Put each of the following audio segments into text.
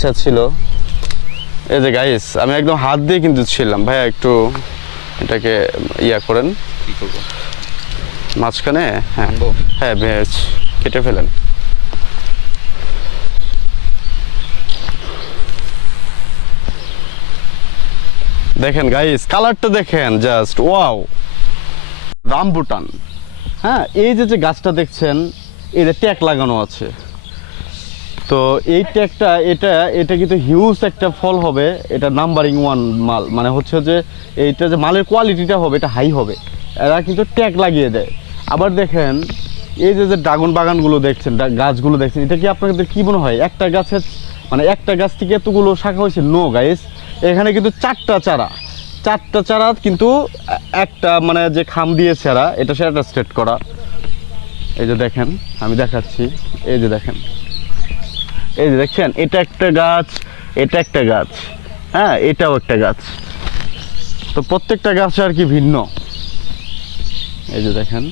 ইচ্ছা ছিল। এই যে গাইস আমি একদম হাত দিয়ে কিন্তু ছিলাম। ভাইয়া একটু এটাকে ইয়া করেন। মাঝখানে? হ্যাঁ। হ্যাঁ ভেজ কেটে ফেলেন। দেখেন গাইস কালারটা দেখেন জাস্ট ওয়াও রামবুটান। হ্যাঁ এই যে যে গাছটা দেখছেন এটা ট্যাগ লাগানো আছে। তো এই ট্যাগটা এটা এটা কিন্তু হিউজ একটা ফল হবে, এটা নাম্বারিং ওয়ান মাল। মানে হচ্ছে যে, এইটা যে মালের কোয়ালিটিটা হবে, এটা হাই হবে। এরা কিন্তু ট্যাগ লাগিয়ে দেয়। আবার দেখেন, এই যে যে ড্রাগন বাগানগুলো দেখছেন গাছগুলো দেখছেন, এটা কি আপনাদের কি মনে হয়? একটা গাছের মানে একটা গাছ থেকে এতগুলো শাখা হয়েছে? নো গাইস এখানে কিন্তু চারটা চারা। চারটা চারা কিন্তু একটা মানে যে খাম দিয়ে এরা, এটা সেটা স্ট্রেট করা। এই যে দেখেন, আমি দেখাচ্ছি। এই যে দেখেন। এই যে দেখছেন, এটা একটা গাছ, এটা একটা গাছ। হ্যাঁ এটাও একটা গাছ। তো প্রত্যেকটা গাছ আর কি ভিন্ন। এই যে দেখেন।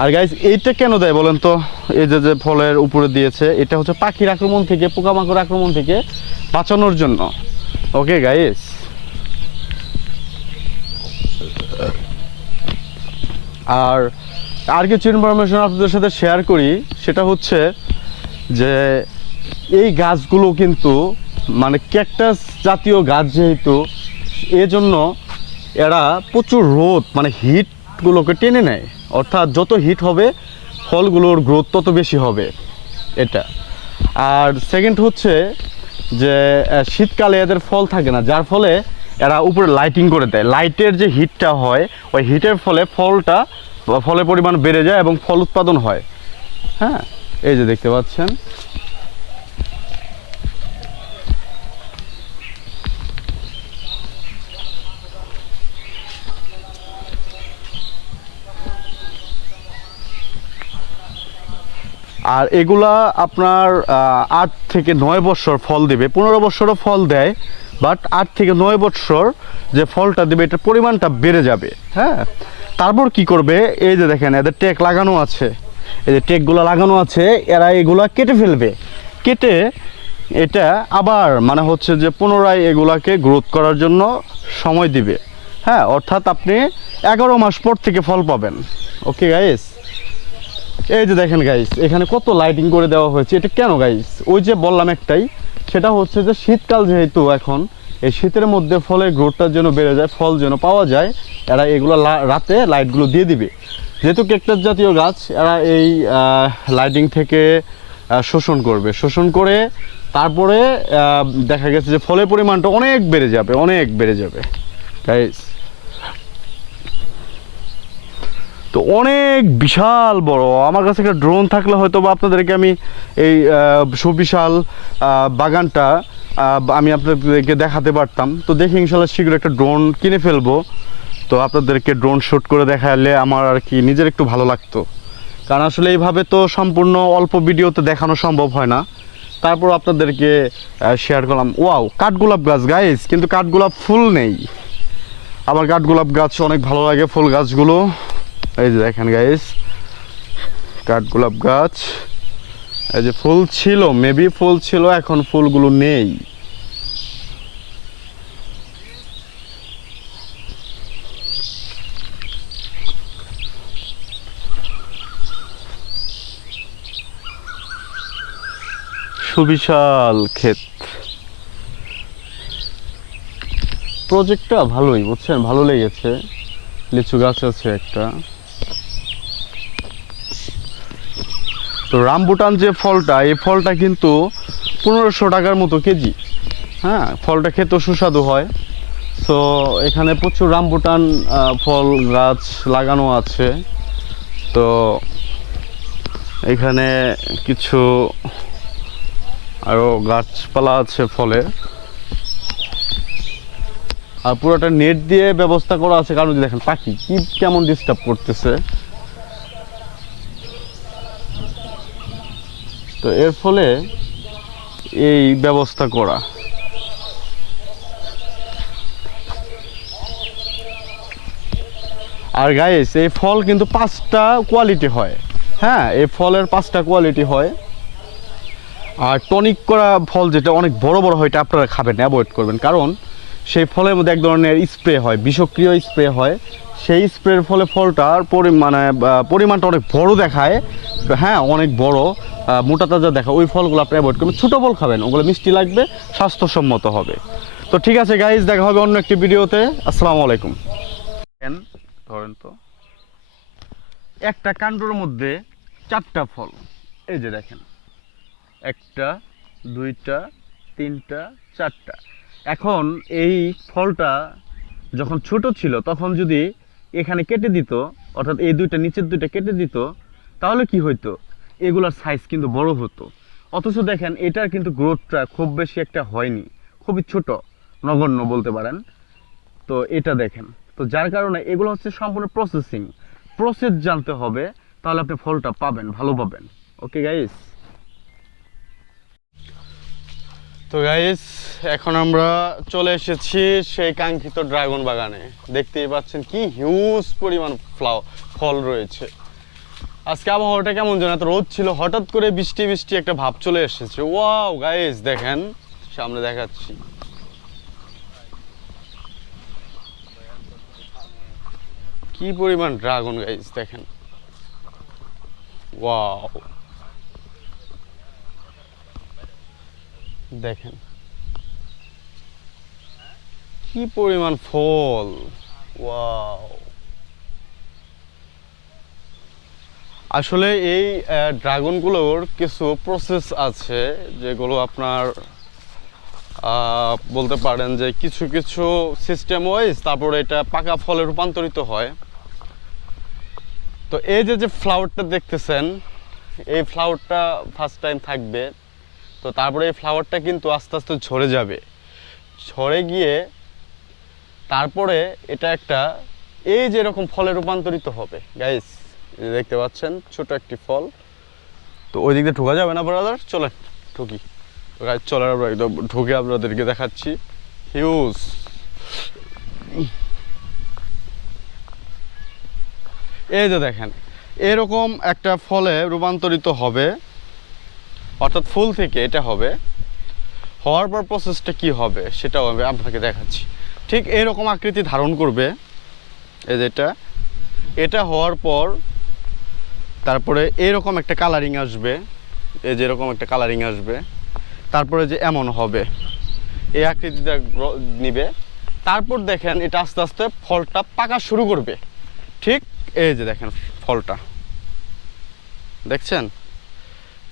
আর গাইজ এইটা কেন দেয় বলেন তো? এই যে যে ফলের উপরে দিয়েছে, এটা হচ্ছে পাখির আক্রমণ থেকে, পোকামাকড় আক্রমণ থেকে বাঁচানোর জন্য। ওকে গাইস আর আর কিছু ইনফরমেশন আপনাদের সাথে শেয়ার করি। সেটা হচ্ছে যে এই গাছগুলো কিন্তু মানে ক্যাকটাস জাতীয় গাছ যেহেতু, এজন্য এরা প্রচুর রোদ মানে হিটগুলোকে টেনে নেয়। অর্থাৎ যত হিট হবে, ফলগুলোর গ্রোথ তত বেশি হবে এটা। আর সেকেন্ড হচ্ছে যে শীতকালে এদের ফল থাকে না, যার ফলে এরা উপরে লাইটিং করে দেয়। লাইটের যে হিটটা হয়, ওই হিটের ফলে ফলটা, ফলের পরিমাণ বেড়ে যায় এবং ফল উৎপাদন হয়। হ্যাঁ? এই যে দেখতে পাচ্ছেন। আর এগুলা আপনার আট থেকে নয় বছর ফল দেবে। পনেরো বছরও ফল দেয় বাট আট থেকে নয় বছর যে ফলটা দেবে, এটার পরিমাণটা বেড়ে যাবে হ্যাঁ? তারপর কি করবে? এই যে দেখেন, এদের টেক লাগানো আছে। এই যে টেকগুলো লাগানো আছে, এরা এগুলা কেটে ফেলবে। কেটে এটা আবার মানে হচ্ছে যে পুনরায় এগুলাকে গ্রোথ করার জন্য সময় দিবে। হ্যাঁ অর্থাৎ আপনি এগারো মাস পর থেকে ফল পাবেন। ওকে গাইস এই যে দেখেন গাইস এখানে কত লাইটিং করে দেওয়া হয়েছে। এটা কেন গাইস ওই যে বললাম একটাই, সেটা হচ্ছে যে শীতকাল যেহেতু এখন, এই শীতের মধ্যে ফলের গ্রোথটা যেন বেড়ে যায়, ফল যেন পাওয়া যায়, এরা এগুলো রাতে লাইটগুলো দিয়ে দিবে। যেহেতু কেকটাস জাতীয় গাছ, এরা এই লাইটিং থেকে শোষণ করবে। শোষণ করে তারপরে দেখা গেছে যে ফলের পরিমাণটা অনেক বেড়ে যাবে, অনেক বেড়ে যাবে। গাইস তো অনেক বিশাল বড়। আমার কাছে একটা ড্রোন থাকলে হয়তো বা আপনাদেরকে আমি এই সুবিশাল বাগানটা আমি আপনাদেরকে দেখাতে পারতাম। তো দেখি ইনশাল্লাহ শীঘ্র একটা ড্রোন কিনে ফেলব। তো আপনাদেরকে ড্রোন শ্যুট করে দেখালে আমার আর কি নিজের একটু ভালো লাগতো। কারণ আসলে এইভাবে তো সম্পূর্ণ অল্প ভিডিওতে দেখানো সম্ভব হয় না। তারপর আপনাদেরকে শেয়ার করলাম ওয়াও কাঠগোলাপ গাছ গাইস কিন্তু কাঠগোলাপ ফুল নেই। আমার কাঠগোলাপ গাছ অনেক ভালো লাগে, ফুল গাছগুলো। এই যে দেখেন গাইস কাঠগোলাপ গাছ। এই যে ফুল ছিল মেবি ফুল ছিল, এখন ফুলগুলো নেই। সুবিশাল ক্ষেত। প্রজেক্টটা ভালোই, বুঝছেন? ভালো লেগেছে। লিচু গাছ আছে একটা। তো রামবুটান যে ফলটা, এই ফলটা কিন্তু পনেরোশো টাকার মতো কেজি। হ্যাঁ ফলটা খেতেও সুস্বাদু হয়। তো এখানে প্রচুর রামবুটান ফল গাছ লাগানো আছে। তো এখানে কিছু আরও গাছপালা আছে ফলে। আর পুরোটা নেট দিয়ে ব্যবস্থা করা আছে, কারণ দেখেন পাখি কি কেমন ডিস্টার্ব করতেছে। তো এর ফলে এই ব্যবস্থা করা। আর গাইস এই ফল কিন্তু পাঁচটা কোয়ালিটি হয়। হ্যাঁ এই ফলের পাঁচটা কোয়ালিটি হয়। আর টনিক করা ফল যেটা অনেক বড় বড় হয়, এটা আপনারা খাবেন অ্যাভয়েড করবেন। কারণ সেই ফলের মধ্যে এক ধরনের স্প্রে হয়, বিষক্রিয় স্প্রে হয়। সেই স্প্রের ফলে ফলটার পরি মানে পরিমাণটা অনেক বড় দেখায়। হ্যাঁ অনেক বড় মোটা তাজা দেখা ওই ফলগুলো আপনি অ্যাভয়েড করবেন। ছোটো ফল খাবেন, ওগুলো মিষ্টি লাগবে, স্বাস্থ্যসম্মত হবে। তো ঠিক আছে গাইজ দেখা হবে অন্য একটি ভিডিওতে। আসসালামু আলাইকুম। ধরেন তো, একটা কাণ্ডর মধ্যে চারটা ফল। এই যে দেখেন। একটা, দুইটা, তিনটা, চারটা। এখন এই ফলটা যখন ছোট ছিল, তখন যদি এখানে কেটে দিত, অর্থাৎ এই দুইটা নিচের দুইটা কেটে দিত, তাহলে কি হইতো? এগুলার সাইজ কিন্তু বড় হতো। অথচ দেখেন, এটার কিন্তু গ্রোথটা খুব বেশি একটা হয়নি। খুবই ছোট, নগণ্য বলতে পারেন। তো এটা দেখেন। তো যার কারণে এগুলো হচ্ছে সম্পূর্ণ প্রসেসিং প্রসেস জানতে হবে, তাহলে আপনি ফলটা পাবেন, ভালো পাবেন। ওকে গাইস তো গাইস এখন আমরা চলে এসেছি সেই কাঙ্ক্ষিত ড্রাগন বাগানে। দেখতেই পাচ্ছেন কি হিউজ পরিমাণ ফ্লাও ফল রয়েছে। আজকে আবহাওয়াটা কেমন যেন এত রোদ ছিল, হঠাৎ করে বৃষ্টি বৃষ্টি একটা ভাব চলে এসেছে। ওয়াও গাইস দেখেন, সামনে দেখাচ্ছি। কি পরিমাণ ড্রাগন গাইস দেখেন। ওয়াও দেখেন। কি পরিমাণ ফল। ওয়াও। আসলে এই ড্রাগনগুলোর কিছু প্রসেস আছে, যেগুলো আপনার বলতে পারেন যে কিছু কিছু সিস্টেম ওয়াইজ তারপরে এটা পাকা ফলে রূপান্তরিত হয়। তো এই যে যে ফ্লাওয়ারটা দেখতেছেন, এই ফ্লাওয়ারটা ফার্স্ট টাইম থাকবে। তো তারপরে এই ফ্লাওয়ারটা কিন্তু আস্তে আস্তে ঝরে যাবে। ঝরে গিয়ে তারপরে এটা একটা এই যে এরকম ফলে রূপান্তরিত হবে। গাইস দেখতে পাচ্ছেন, ছোট একটি ফল। তো ওই দিক দিয়ে ঢোকা যাবে না ব্রাদার চলেন, ঢুকি। গাইস চলেন আমরা একদম ঢুকে আপনাদেরকে দেখাচ্ছি। হিউজ এই যে দেখেন, এরকম একটা ফলে রূপান্তরিত হবে। অর্থাৎ ফুল থেকে এটা হবে। হওয়ার পর প্রসেসটা কি হবে, সেটাও আমি আপনাকে দেখাচ্ছি। ঠিক এরকম আকৃতি ধারণ করবে। এই যেটা এটা। হওয়ার পর তারপরে এরকম একটা কালারিং আসবে। এই যে এরকম একটা কালারিং আসবে। তারপরে যে এমন হবে। এই আকৃতিটা নিবে। তারপর দেখেন এটা আস্তে আস্তে ফলটা পাকা শুরু করবে। ঠিক এই যে দেখেন ফলটা। দেখছেন?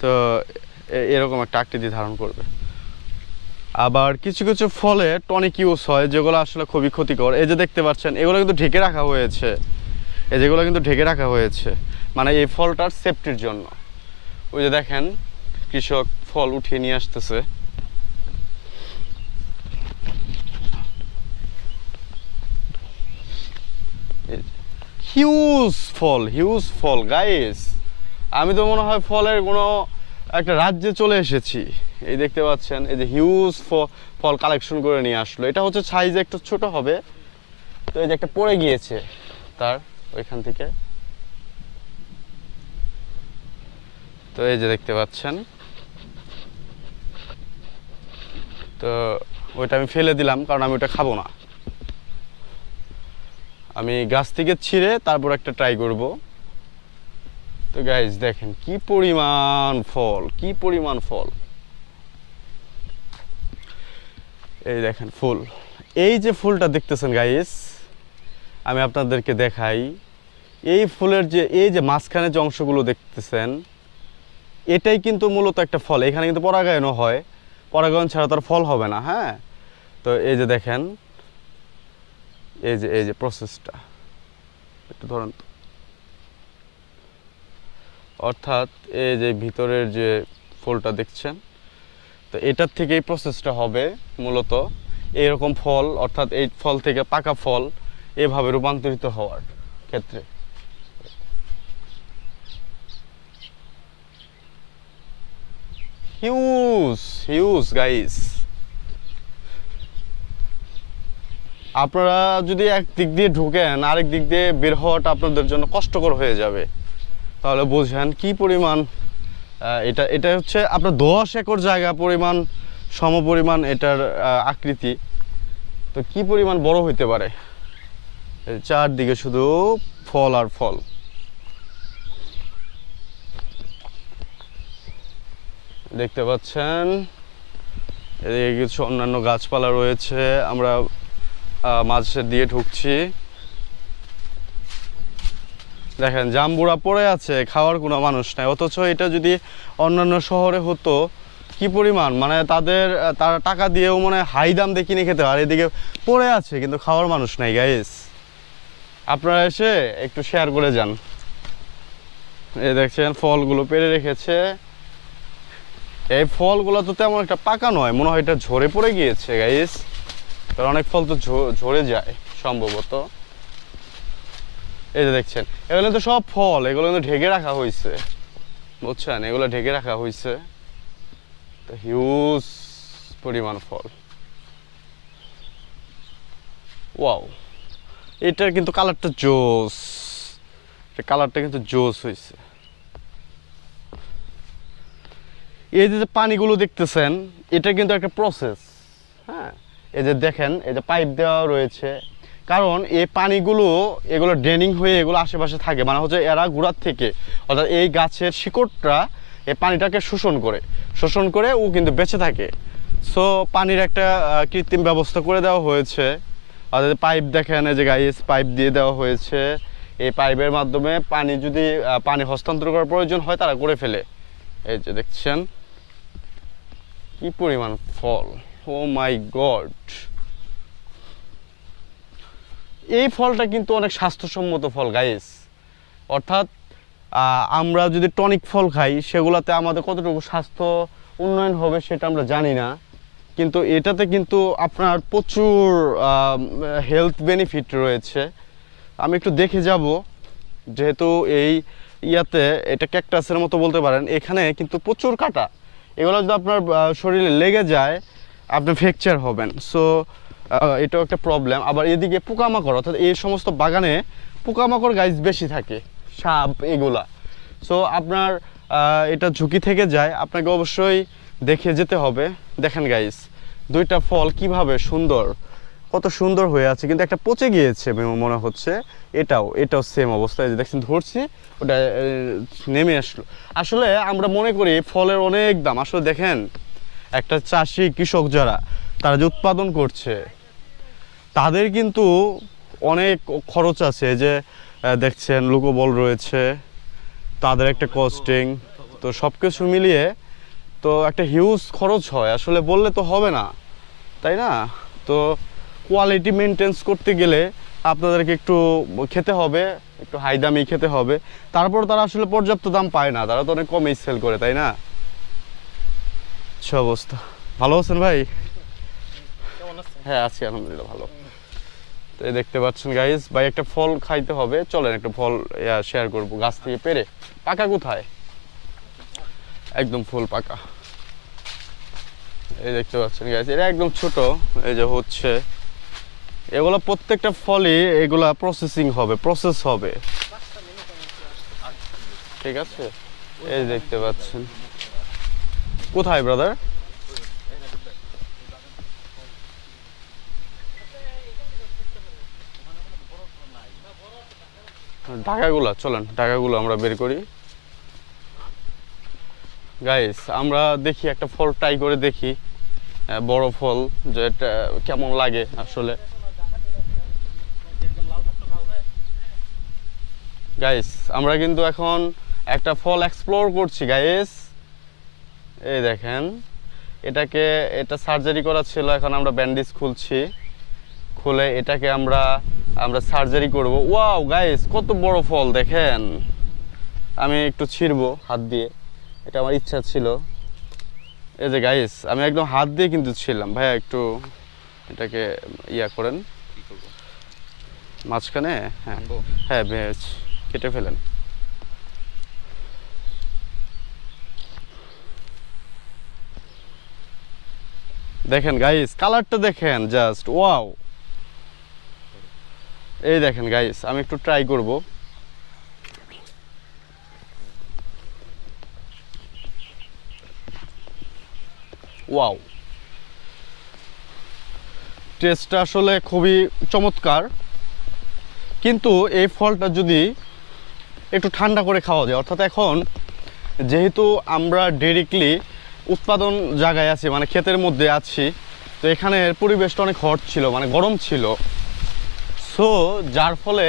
তো এরকম একটা আকৃতি ধারণ করবে। আবার কিছু কিছু ফলে টনিক ইউজ হয়, যেগুলো আসলে খুবই ক্ষতিকর। এই যে দেখতে পাচ্ছেন, এগুলো কিন্তু ঢেকে রাখা হয়েছে। এই যেগুলো কিন্তু ঢেকে রাখা হয়েছে মানে এই ফলটার সেফটির জন্য। ওই যে দেখেন, কৃষক ফল উঠিয়ে নিয়ে আসতেছে। হিউজ ফল হিউজ ফল গাইস আমি তো মনে হয় ফলের কোনো একটা রাজ্যে চলে এসেছি। এই দেখতে পাচ্ছেন, এই যে হিউজ ফল কালেকশন করে নিয়ে আসলো। এটা হচ্ছে সাইজ একটু ছোট হবে। তো এই যে একটা পড়ে গিয়েছে তার ওইখান থেকে। তো এই যে দেখতে পাচ্ছেন। তো ওইটা আমি ফেলে দিলাম, কারণ আমি ওটা খাব না। আমি গাছ থেকে ছিঁড়ে তারপর একটা ট্রাই করব। তো গাইজ দেখেন, কি পরিমাণ ফল, কি পরিমাণ ফল? এই দেখেন ফুল। এই যে ফুলটা দেখতেছেন গাইস আমি আপনাদেরকে দেখাই। এই ফুলের যে, এই যে মাঝখানে যে অংশগুলো দেখতেছেন, এটাই কিন্তু মূলত একটা ফল। এখানে কিন্তু পরাগায়নও হয়। পরাগায়ন ছাড়া তার ফল হবে না হ্যাঁ? তো এই যে দেখেন, এই যে এই যে প্রসেসটা একটু ধরেন তো। অর্থাৎ এই যে ভিতরের যে ফুলটা দেখছেন, তো এটার থেকে এই প্রসেসটা হবে মূলত। এরকম ফল, অর্থাৎ এই ফল থেকে পাকা ফল এভাবে রূপান্তরিত হওয়ার ক্ষেত্রে। হিউজ হিউজ গাইস আপনারা যদি এক দিক দিয়ে ঢুকেন, আরেক দিক দিয়ে বের হওয়াটা আপনাদের জন্য কষ্টকর হয়ে যাবে। তাহলে বোঝেন কি পরিমাণ এটা এটা হচ্ছে আপনার দশ একর জায়গা পরিমাণ, সমপরিমাণ এটার আকৃতি। তো কি পরিমাণ বড় হইতে পারে? চারদিকে শুধু ফল আর ফল। দেখতে পাচ্ছেন, এদিকে কিছু অন্যান্য গাছপালা রয়েছে, আমরা মাঝে দিয়ে ঢুকছি। দেখেন, জাম্বুরা পড়ে আছে, খাওয়ার কোনো মানুষ নাই। অথচ এটা যদি অন্যান্য শহরে হতো, কি পরিমাণ? মানে তাদের, তারা টাকা দিয়েও মানে হাই দাম দিয়ে কিনে খেতে আর এদিকে পড়ে আছে, কিন্তু খাওয়ার মানুষ নাই গাইস আপনারা এসে একটু শেয়ার করে যান। এই দেখছেন, ফলগুলো পেরে রেখেছে। এই ফলগুলো তো তেমন একটা পাকা নয়, মনে হয় এটা ঝরে পড়ে গিয়েছে গাইস কারণ অনেক ফল তো ঝরে যায়, সম্ভবত। এই যে দেখছেন, এগুলো তো সব ফল, এগুলো কিন্তু ঢেকে রাখা হয়েছে। বুঝছেন? এগুলো ঢেকে রাখা হয়েছে। হিউজ পরিমাণ ফল। ওয়াও এটার কিন্তু কালারটা জোস। কালারটা কিন্তু জোস হয়েছে। এই যে পানিগুলো দেখতেছেন, এটা কিন্তু একটা প্রসেস হ্যাঁ? এই যে দেখেন, এই যে পাইপ দেওয়া রয়েছে। কারণ এই পানিগুলো, এগুলো ড্রেনিং হয়ে এগুলো আশেপাশে থাকে। মানে হচ্ছে এরা গুড়ার থেকে। অর্থাৎ এই গাছের শিকড়টা এই পানিটাকে শোষণ করে। শোষণ করে ও কিন্তু বেঁচে থাকে। সো পানির একটা কৃত্রিম ব্যবস্থা করে দেওয়া হয়েছে। অর্থাৎ পাইপ দেখেন যে গাইস পাইপ দিয়ে দেওয়া হয়েছে। এই পাইপের মাধ্যমে পানি যদি পানি হস্তান্তর করার প্রয়োজন হয়, তারা করে ফেলে। এই যে দেখছেন, কি পরিমাণ ফল। ও মাই গড এই ফলটা কিন্তু অনেক স্বাস্থ্যসম্মত ফল গাইস অর্থাৎ আমরা যদি টনিক ফল খাই, সেগুলাতে আমাদের কতটুকু স্বাস্থ্য উন্নয়ন হবে সেটা আমরা জানি না। কিন্তু এটাতে কিন্তু আপনার প্রচুর হেলথ বেনিফিট রয়েছে। আমি একটু দেখে যাব, যেহেতু এই ইয়াতে এটা ক্যাকটাসের মতো বলতে পারেন, এখানে কিন্তু প্রচুর কাটা। এগুলো যদি আপনার শরীরে লেগে যায়, আপনি ফ্র্যাকচার হবেন। সো এটাও একটা প্রবলেম আবার এদিকে পোকামাকড়, অর্থাৎ এই সমস্ত বাগানে পোকামাকড় গাছ বেশি থাকে, সাপ এগুলা। সো আপনার এটা ঝুঁকি থেকে যায়। আপনাকে অবশ্যই দেখে যেতে হবে। দেখেন গাইস দুইটা ফল কীভাবে সুন্দর, কত সুন্দর হয়ে আছে। কিন্তু একটা পচে গিয়েছে মনে হচ্ছে। এটাও এটাও সেম অবস্থায় যে দেখছেন, ধরছি, ওটা নেমে আসলো। আসলে আমরা মনে করি ফলের অনেক দাম। আসলে দেখেন, একটা চাষি কৃষক যারা, তারা যে উৎপাদন করছে তাদের কিন্তু অনেক খরচ আছে যে দেখছেন লোকবল রয়েছে, তাদের একটা কস্টিং তো সব কিছু মিলিয়ে তো একটা হিউজ খরচ হয়। আসলে বললে তো হবে না, তাই না? তো কোয়ালিটি মেনটেন্স করতে গেলে আপনাদেরকে একটু খেতে হবে, একটু হাই দামি খেতে হবে। তারপর তারা আসলে পর্যাপ্ত দাম পায় না, তারা তো অনেক কমেই সেল করে, তাই না? সে অবস্থা। ভালো আছেন ভাই? হ্যাঁ আছি, আলহামদুলিল্লাহ, ভালো। তো দেখতে পাচ্ছেন গাইস ভাই, একটা ফল খাইতে হবে। চলেন, একটা ফল শেয়ার করব। গাছ থেকে পেরে। পাকা কোথায়? একদম ফুল পাকা। এই দেখতে পাচ্ছেন এটা একদম ছোট। এই যে হচ্ছে, এগুলো প্রত্যেকটা ফলই এগুলা প্রসেসিং হবে প্রসেস হবে। ঠিক আছে? এই দেখতে পাচ্ছেন। কোথায় ব্রাদার ঢাকাগুলো, চলেন টাকাগুলো আমরা বের করি। গাইস আমরা দেখি একটা ফল ট্রাই করে দেখি। বড় ফল, যে এটা কেমন লাগে আসলে। গাইস আমরা কিন্তু এখন একটা ফল এক্সপ্লোর করছি গাইস এই দেখেন, এটাকে, এটা সার্জারি করা ছিল, এখন আমরা ব্যান্ডেজ খুলছি। খুলে এটাকে আমরা আমরা সার্জারি করব। ওয়াও গাইস কত বড় ফল দেখেন। আমি একটু ছিড়বো হাত দিয়ে। এটা আমার ইচ্ছা ছিল। এই যে গাইস আমি একদম হাত দিয়ে কিন্তু ছিলাম ভাইয়া একটু এটাকে ইয়া করেন। মাঝখানে? হ্যাঁ। হ্যাঁ ভেজ কেটে ফেলেন। দেখেন গাইস কালারটা দেখেন জাস্ট ওয়াও এই দেখেন গাইস আমি একটু ট্রাই করব। ওয়াও টেস্টটা আসলে খুবই চমৎকার। কিন্তু এই ফলটা যদি একটু ঠান্ডা করে খাওয়া যায়, অর্থাৎ এখন যেহেতু আমরা ডিরেক্টলি উৎপাদন জায়গায় আছি মানে ক্ষেতের মধ্যে আছি, তো এখানের পরিবেশটা অনেক হট ছিল মানে গরম ছিল। সো যার ফলে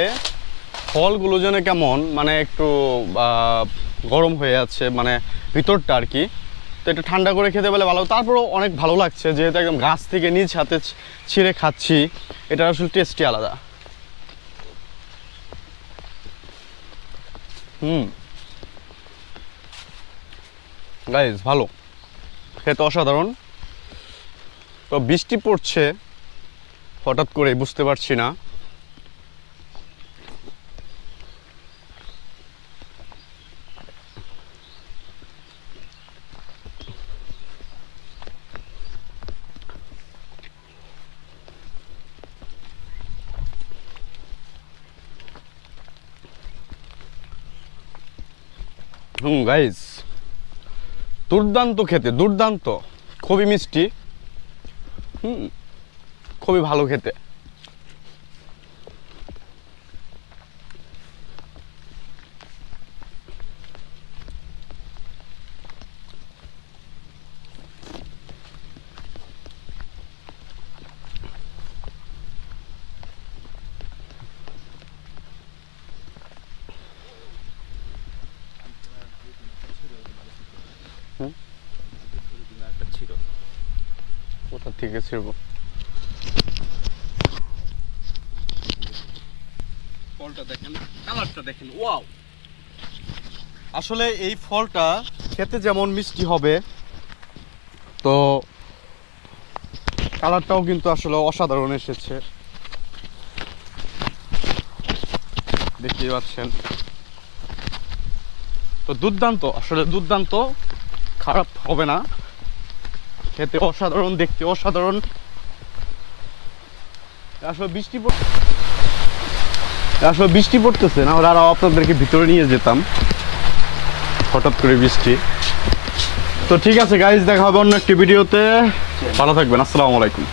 ফলগুলো যেন কেমন মানে একটু গরম হয়ে যাচ্ছে মানে ভিতরটা আর কি, তো একটু ঠান্ডা করে খেতে পেলে ভালো। তারপরেও অনেক ভালো লাগছে, যেহেতু একদম গাছ থেকে নিজ হাতে ছিঁড়ে খাচ্ছি, এটা আসলে টেস্টই আলাদা। হুম। গাইজ ভালো। খেতে অসাধারণ। তো বৃষ্টি পড়ছে, হঠাৎ করে বুঝতে পারছি না। হুম গাইজ দুর্দান্ত খেতে দুর্দান্ত। খুবই মিষ্টি। হুম খুবই ভালো খেতে ছিল কোথা থেকে ছিড়বো ফলটা দেখেন, কালারটা দেখেন, ওয়াও। আসলে এই ফলটা খেতে যেমন মিষ্টি হবে, তো কালারটাও কিন্তু আসলে অসাধারণ এসেছে। দেখতেই পাচ্ছেন। তো দুর্দান্ত, আসলে দুর্দান্ত, খারাপ হবে না। খেতে অসাধারণ, দেখতে অসাধারণ। আসলে বৃষ্টি আসলে বৃষ্টি পড়তেছে না, ওরা আপনাদেরকে ভিতরে নিয়ে যেতাম। হঠাৎ করে বৃষ্টি। তো ঠিক আছে গাইজ দেখা হবে অন্য একটি ভিডিওতে। ভালো থাকবেন, আসসালামু আলাইকুম।